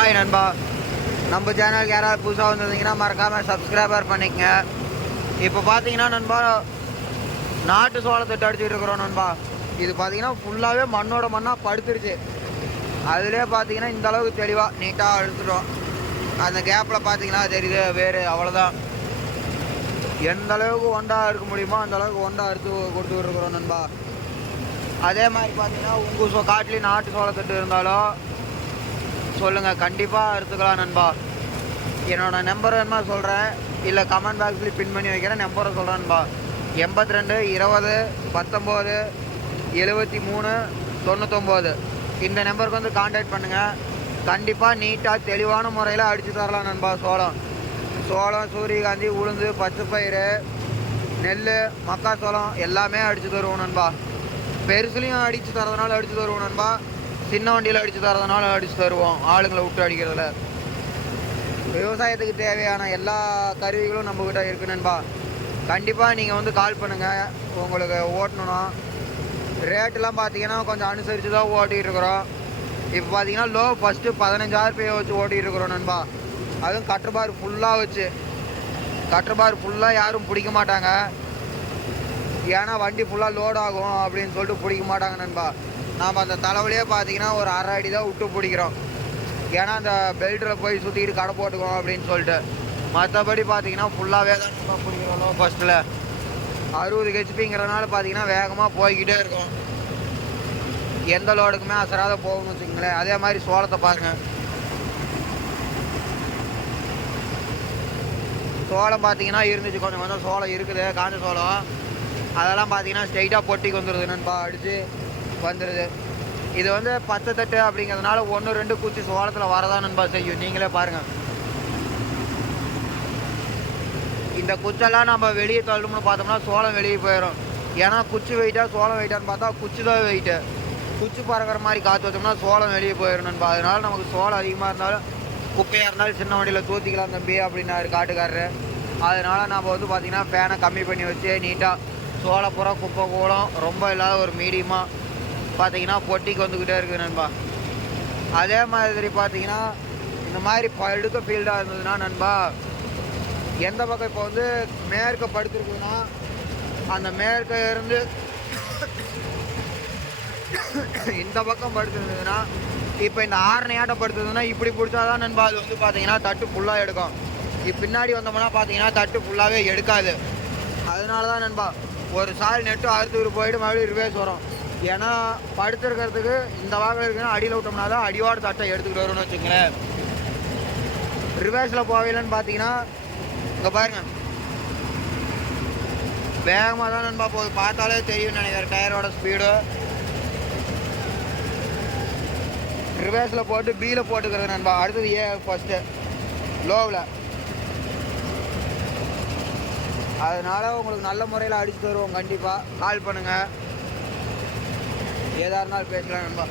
Hi நண்பா. நம்ம சேனலுக்கு யாராவது புதுசாக வந்திருந்தீங்கன்னா மறக்காமல் சப்ஸ்கிரைபர் பண்ணிக்கங்க. இப்போ பார்த்தீங்கன்னா நண்பா நாட்டு சோளத்தட்டு அடிச்சுட்டு இருக்கிறோம் நண்பா. இது பார்த்தீங்கன்னா ஃபுல்லாகவே மண்ணோட மண்ணாக படுத்துருச்சு. அதுலேயே பார்த்தீங்கன்னா இந்த அளவுக்கு தெளிவாக நீட்டாக அழுத்துட்டோம். அந்த கேப்பில் பார்த்தீங்கன்னா தெரியுது வேறு அவ்வளோதான் எந்த அளவுக்கு ஒண்டா இருக்க முடியுமோ அந்த அளவுக்கு ஒண்டா அறுத்து கொடுத்துக்கிட்டு இருக்கிறோம் நண்பா. அதே மாதிரி பார்த்தீங்கன்னா உங்கள் சோ காட்டிலையும் நாட்டு சோளத்தட்டு இருந்தாலும் சொல்லுங்கள் கண்டிப்பாக எடுத்துக்கலாம் நண்பா. என்னோடய நம்பர் வேணுமா சொல்கிறேன் இல்லை கமெண்ட் பாக்ஸ்லேயும் பின் பண்ணி வைக்கிறேன். நம்பரை சொல்கிறேன் நண்பா. எண்பத்தி ரெண்டு இருபது பத்தொம்போது எழுபத்தி மூணு தொண்ணூத்தொம்போது. இந்த நம்பருக்கு வந்து காண்டாக்ட் பண்ணுங்கள் கண்டிப்பாக நீட்டாக தெளிவான முறையில் அடித்து தரலாம் நண்பா. சோளம். சோளம் சூரியகாந்தி உளுந்து பச்சை பயிறு நெல் மக்காச்சோளம் எல்லாமே அடித்து தருவோம் நண்பா. பெருசுலையும் அடித்து தரதுனால அடித்து தருவோம் நண்பா. சின்ன வண்டியில் அடித்து தரதுனால அடித்து தருவோம். ஆளுங்களை விட்டு அடிக்கிறதுல. விவசாயத்துக்கு தேவையான எல்லா கருவிகளும் நம்மக்கிட்ட இருக்கு நண்பா. கண்டிப்பாக நீங்கள் வந்து கால் பண்ணுங்கள் உங்களுக்கு ஓட்டணும்னா. ரேட்டெலாம் பார்த்தீங்கன்னா கொஞ்சம் அனுசரித்து தான் ஓட்டிகிட்டு இருக்கிறோம். இப்போ பார்த்தீங்கன்னா லோ ஃபஸ்ட்டு பதினஞ்சாயிரரூபாயை வச்சு ஓட்டிகிட்டு இருக்கிறோம் நண்பா. அதுவும் கட்டர் பார் ஃபுல்லாக வச்சு. கட்டர் பார் ஃபுல்லாக யாரும் பிடிக்க மாட்டாங்க. ஏன்னா வண்டி ஃபுல்லாக லோட் ஆகும் அப்படின்னு சொல்லிட்டு பிடிக்க மாட்டாங்க நண்பா. நாம் அந்த தலைவலியே பார்த்தீங்கன்னா ஒரு அரை அடி தான் விட்டு பிடிக்கிறோம். ஏன்னா அந்த பெல்ட்டில் போய் சுற்றிட்டு கடை போட்டுக்கணும் அப்படின்னு சொல்லிட்டு. மற்றபடி பார்த்தீங்கன்னா ஃபுல்லாகவே தான் நம்ம பிடிக்கிறோம் லோ. ஃபஸ்ட்டில் அறுபது ஹெச்பிங்கிறனால பார்த்தீங்கன்னா வேகமாக போய்கிட்டே இருக்கும். எந்த லோடுக்குமே அசராத போகணும்னு வச்சுக்கோங்களேன். அதே மாதிரி சோளத்தை பாருங்கள் சோளம் பார்த்தீங்கன்னா இருந்துச்சு. கொஞ்சம் கொஞ்சம் சோளம் இருக்குது. காஞ்ச சோளம். அதெல்லாம் பார்த்தீங்கன்னா ஸ்ட்ரைட்டாக பொட்டிக்கு வந்துடுது நண்பா அடித்து வந்துடுது இது வந்து பத்து தட்டு அப்படிங்கிறதுனால ஒன்று ரெண்டு குச்சி சோளத்தில் வரதான் நண்பா செய்யும். நீங்களே பாருங்கள் இந்த குச்செல்லாம் நம்ம வெளியே தள்ளணும்னு பார்த்தோம்னா சோளம் வெளியே போயிடும் ஏன்னா குச்சி வெயிட்டா சோளம் வெயிட்டான்னு பார்த்தா குச்சி தான் வெயிட்டு குச்சி பறக்கிற மாதிரி காற்று வச்சோம்னா சோளம் வெளியே போயிடும் நண்பா. அதனால நமக்கு சோளம் அதிகமாக இருந்தாலும் குப்பையாக இருந்தாலும் சின்ன வண்டியில் தூத்திக்கலாம் தம்பி அப்படின்னாரு காட்டுக்காரரு. அதனால நம்ம வந்து பார்த்திங்கன்னா ஃபேனை கம்மி பண்ணி வச்சு நீட்டாக சோளப்புறம் குப்பை கூலம் ரொம்ப இல்லாத ஒரு மீடியமாக பார்த்தீங்கன்னா பொட்டிக்கு வந்துக்கிட்டே இருக்குது நண்பா. அதே மாதிரி பார்த்தீங்கன்னா இந்த மாதிரி படுக்க ஃபீல்டாக இருந்ததுன்னா நண்பா எந்த பக்கம் இப்போ வந்து மேற்க படுத்துருக்குதுன்னா அந்த மேற்க இருந்து இந்த பக்கம் படுத்துருந்ததுன்னா இப்போ இந்த ஆரணையாட்டம் படுத்துதுன்னா இப்படி பிடிச்சா தான் நண்பா அது வந்து பார்த்தீங்கன்னா தட்டு ஃபுல்லாக எடுக்கும். இப்போ பின்னாடி வந்தோம்னா பார்த்தீங்கன்னா தட்டு ஃபுல்லாகவே எடுக்காது. அதனால தான் நண்பா ஒரு சால் நெட்டு அறுத்து போயிட்டு மறுபடியும் ரிவேஸ் வரும். ஏன்னா படுத்துருக்கிறதுக்கு இந்த வாக்கில் இருக்குன்னா அடியில் விட்டோம்னா தான் அடியோட தட்டை எடுத்துக்கிட்டு வரும்னு வச்சுங்களேன் ரிவர்ஸில் போகலன்னு பார்த்தீங்கன்னா இங்கே பாருங்க. வேகமாக தான் நண்பா போகுது. பார்த்தாலே தெரியும் நினைக்கிறேன். டயரோட ஸ்பீடு ரிவர்ஸில் போட்டு பியில் போட்டுக்கிறது நண்பா. அடுத்தது ஏ ஃபஸ்ட்டு லோவில் அதனால் உங்களுக்கு நல்ல முறையில் அடித்து தருவோம் கண்டிப்பாக கால் பண்ணுங்கள் ஏதா இருந்தாலும் பேசலாம் நண்பா.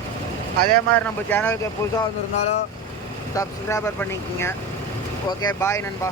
அதே மாதிரி நம்ம சேனலுக்கு புதுசாக வந்திருந்தாலும் சப்ஸ்கிரைபர் பண்ணிக்கோங்க. ஓகே பாய் நண்பா.